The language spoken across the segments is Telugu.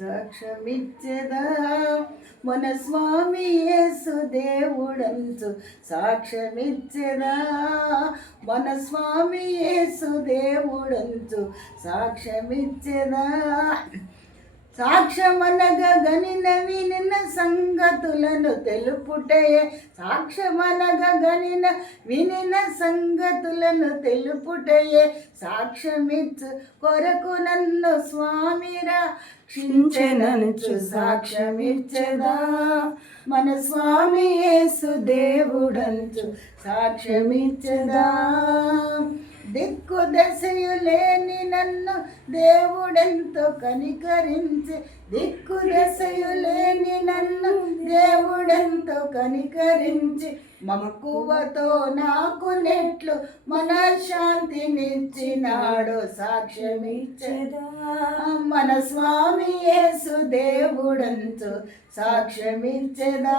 సాక్ష్యమిచ్చెదా మన స్వామి యేసు దేవుడంచు సాక్ష్యమిచ్చెదా మన స్వామి యేసు దేవుడంచు సాక్ష్యమిచ్చెదా సాక్ష్యమనగా గనిన వినిన సంగతులను తెలుపుటయే సాక్ష్యమనగా గనిన వినిన సంగతులను తెలుపుటయే సాక్ష్యమిచ్చు కొరకు నన్ను స్వామిరా క్షించెనంచు సాక్ష్యమిచ్చెదా మన స్వామి యేసు దేవుడంచు సాక్ష్యమిచ్చెదా దిక్కు దశయు లేని నన్ను దేవుడెంతో కనికరించి దిక్కు దశయు లేని నన్ను దేవుడెంతో కనికరించి మక్కువతో నాకు నెట్లు మనశ్శాంతినిచ్చినాడు సాక్ష్యమిచ్చెదా మన స్వామి యేసు దేవుడంతో సాక్ష్యమిచ్చెదా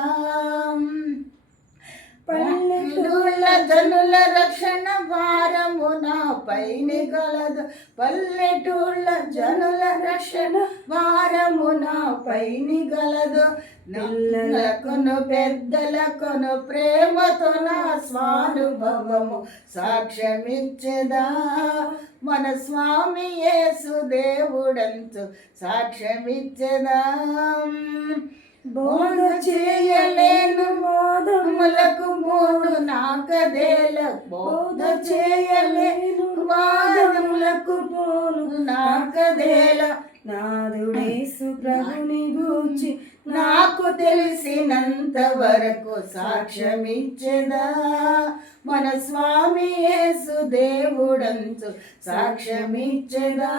పల్లెటూళ్ళ జనుల రక్షణ భారము నాపైని గలదు పల్లెటూళ్ళ జనుల రక్షణ భారము నాపైని గలదు నల్లలకును పెద్దలకును ప్రేమతో నా స్వానుభవము సాక్ష్యమిచ్చెదా మన స్వామి యేసు దేవుడంచు సాక్ష్యమిచ్చెదా బోధ చేయలేను వాదములకు మూడు నాకదేల బోధ చేయలేను వాదములకు మూడు నాకదేల నాదుడేసు ప్రభుని గూర్చి నాకు తెలిసినంత వరకు సాక్ష్యమిచ్చెదా మన స్వామి యేసు దేవుడంచు సాక్ష్యమిచ్చెదా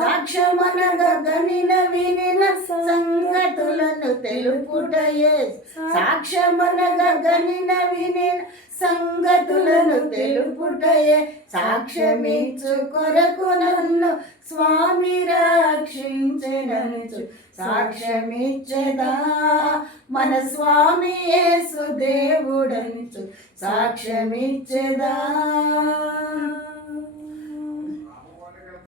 సాక్ష్యమనగా గనిన వినిన సంగతులను తెలుపుటయే సాక్ష్యమనగా గనిన వినిన సంగతులను తెలుపుటయే సాక్ష్యమిచ్చు కొరకు నన్ను స్వామి రక్షించెనంచు సాక్ష్యమిచ్చెదా మన స్వామి యేసు దేవుడంచు సాక్ష్యమిచ్చెదా